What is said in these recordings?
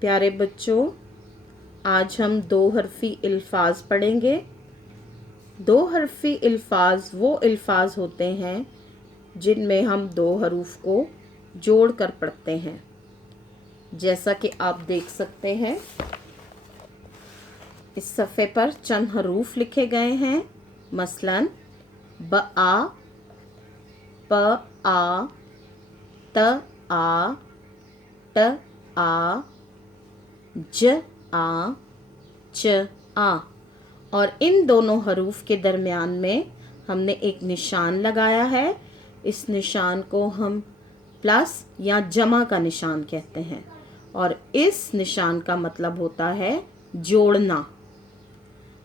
प्यारे बच्चों, आज हम दो हरफी अल्फाज पढ़ेंगे। दो हरफी अल्फाज वो अल्फाज होते हैं जिनमें हम दो हरूफ को जोड़कर पढ़ते हैं। जैसा कि आप देख सकते हैं, इस सफ़े पर चंद हरूफ लिखे गए हैं। मसलन ब आ, प आ, त आ, ट आ, ज आ, च आ। और इन दोनों हरूफ के दरमियान में हमने एक निशान लगाया है। इस निशान को हम प्लस या जमा का निशान कहते हैं और इस निशान का मतलब होता है जोड़ना।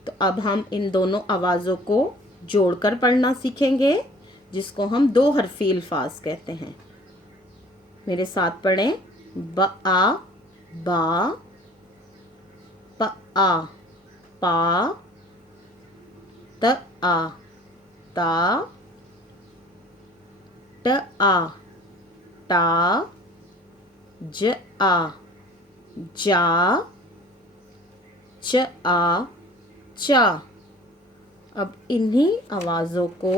तो अब हम इन दोनों आवाज़ों को जोड़कर पढ़ना सीखेंगे, जिसको हम दो हरफी अल्फाज कहते हैं। मेरे साथ पढ़ें। ब आ, बा, प आ, पा, त आ, ता, ट आ, टा, ज आ, जा, च आ, चा। अब इन्हीं आवाज़ों को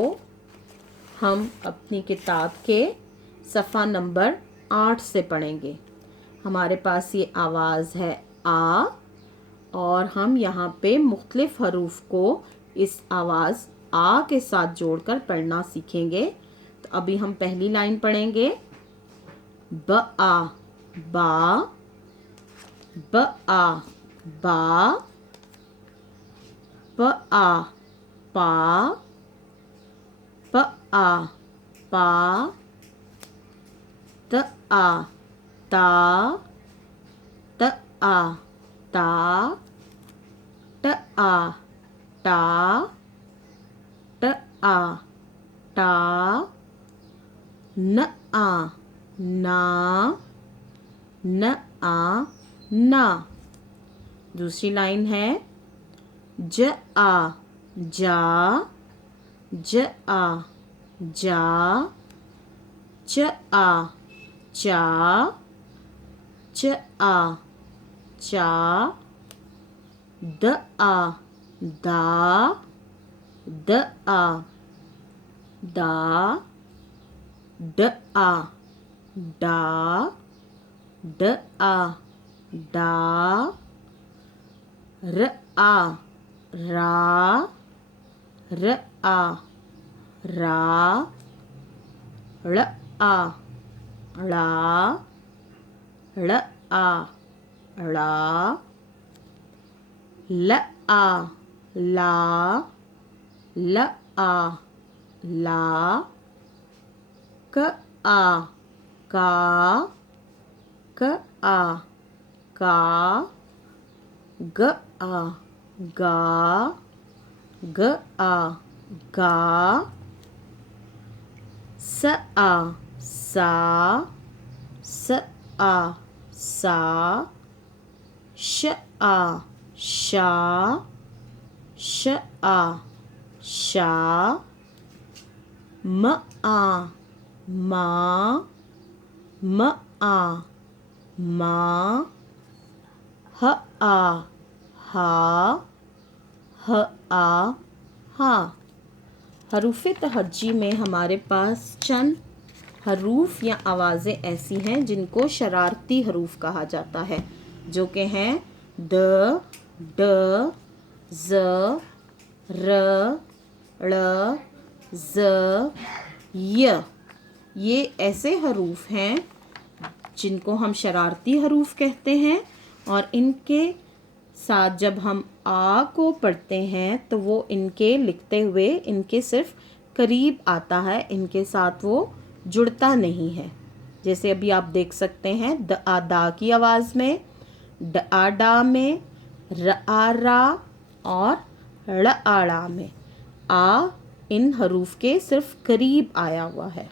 हम अपनी किताब के सफ़ा नंबर 8 से पढ़ेंगे। हमारे पास ये आवाज़ है आ और हम यहाँ पे मुख्तलिफ हरूफ को इस आवाज़ आ के साथ जोड़कर पढ़ना सीखेंगे। तो अभी हम पहली लाइन पढ़ेंगे। ब आ, बा, ब आ, बा, प आ, पा, प आ, पा, त आ, ता, त आ, ता, ट आ, टा, ट आ, टा, न आ, ना, न आ, ना। दूसरी लाइन है ज आ, जा, ज आ, जा, च आ, चा, च आ, चा, द आ, दा, द आ, दा, ड आ, डा, ड आ, डा, र आ, रा, र आ, रा, ळ आ, ळा, ळ आ, ळा, ल आ, ला, ल आ, ला, क आ, का, क आ, का, ग आ, गा, ग आ, गा, स आ, सा, स आ, सा, श आ, शा, श आ, शा, म आ, मा, म आ, मा, ह आ, हा, ह आ, हा। हरूफ तहज्जी में हमारे पास चंद हरूफ या आवाज़ें ऐसी हैं जिनको शरारती हरूफ कहा जाता है, जो कि हैं द, ड, ज़, र, ड़, ज़, य। ये ऐसे हरूफ हैं जिनको हम शरारती हरूफ कहते हैं और इनके साथ जब हम आ को पढ़ते हैं तो वो इनके लिखते हुए इनके सिर्फ करीब आता है, इनके साथ वो जुड़ता नहीं है। जैसे अभी आप देख सकते हैं द आ दा की आवाज़ में, ड आ डा में, र आ रा और ड़ आ ड़ा में आ इन हरूफ के सिर्फ करीब आया हुआ है।